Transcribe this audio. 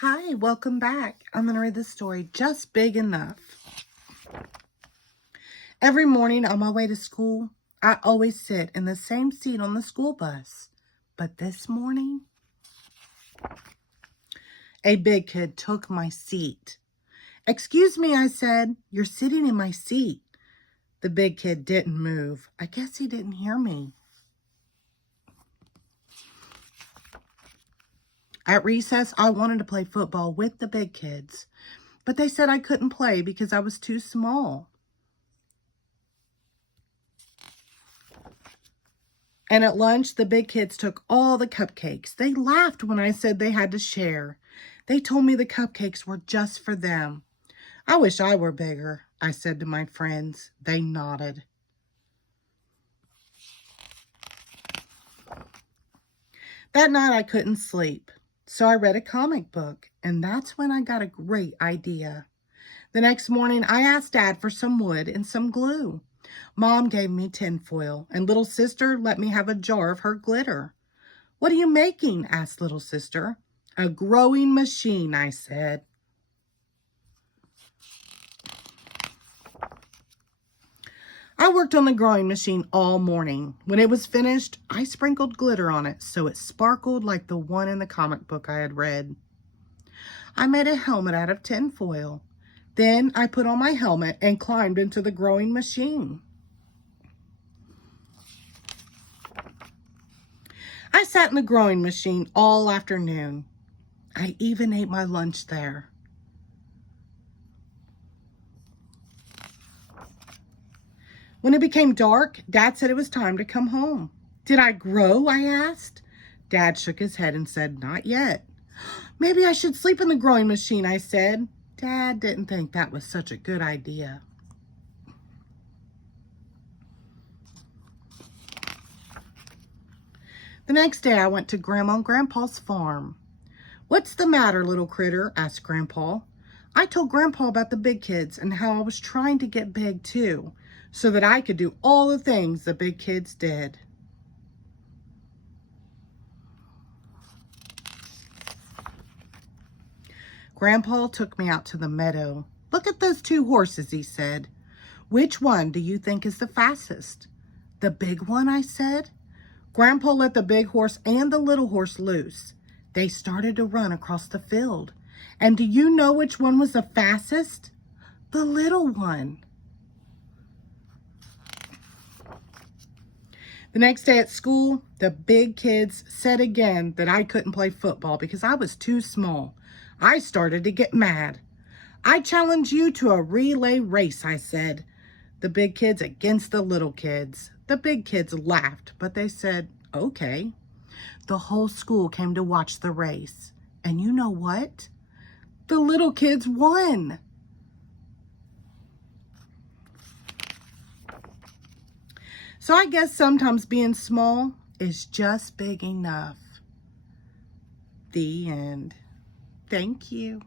Hi, welcome back. I'm going to read the story, Just Big Enough. Every morning on my way to school, I always sit in the same seat on the school bus. But this morning, a big kid took my seat. "Excuse me," I said, "you're sitting in my seat." The big kid didn't move. I guess he didn't hear me. At recess, I wanted to play football with the big kids, but they said I couldn't play because I was too small. And at lunch, the big kids took all the cupcakes. They laughed when I said they had to share. They told me the cupcakes were just for them. "I wish I were bigger," I said to my friends. They nodded. That night, I couldn't sleep, so I read a comic book, and that's when I got a great idea. The next morning, I asked Dad for some wood and some glue. Mom gave me tinfoil, and little sister let me have a jar of her glitter. "What are you making?" asked little sister. "A growing machine," I said. I worked on the growing machine all morning. When it was finished, I sprinkled glitter on it so it sparkled like the one in the comic book I had read. I made a helmet out of tinfoil. Then I put on my helmet and climbed into the growing machine. I sat in the growing machine all afternoon. I even ate my lunch there. When it became dark, Dad said it was time to come home. "Did I grow?" I asked. Dad shook his head and said, "Not yet." "Maybe I should sleep in the growing machine," I said. Dad didn't think that was such a good idea. The next day, I went to Grandma and Grandpa's farm. "What's the matter, little critter?" asked Grandpa. I told Grandpa about the big kids and how I was trying to get big too, so that I could do all the things the big kids did. Grandpa took me out to the meadow. "Look at those two horses," he said. "Which one do you think is the fastest?" "The big one," I said. Grandpa let the big horse and the little horse loose. They started to run across the field. And do you know which one was the fastest? The little one. The next day at school, the big kids said again that I couldn't play football because I was too small. I started to get mad. "I challenge you to a relay race," I said. The big kids against the little kids. The big kids laughed, but they said, "Okay." The whole school came to watch the race. And you know what? The little kids won. So I guess sometimes being small is just big enough. The end. Thank you.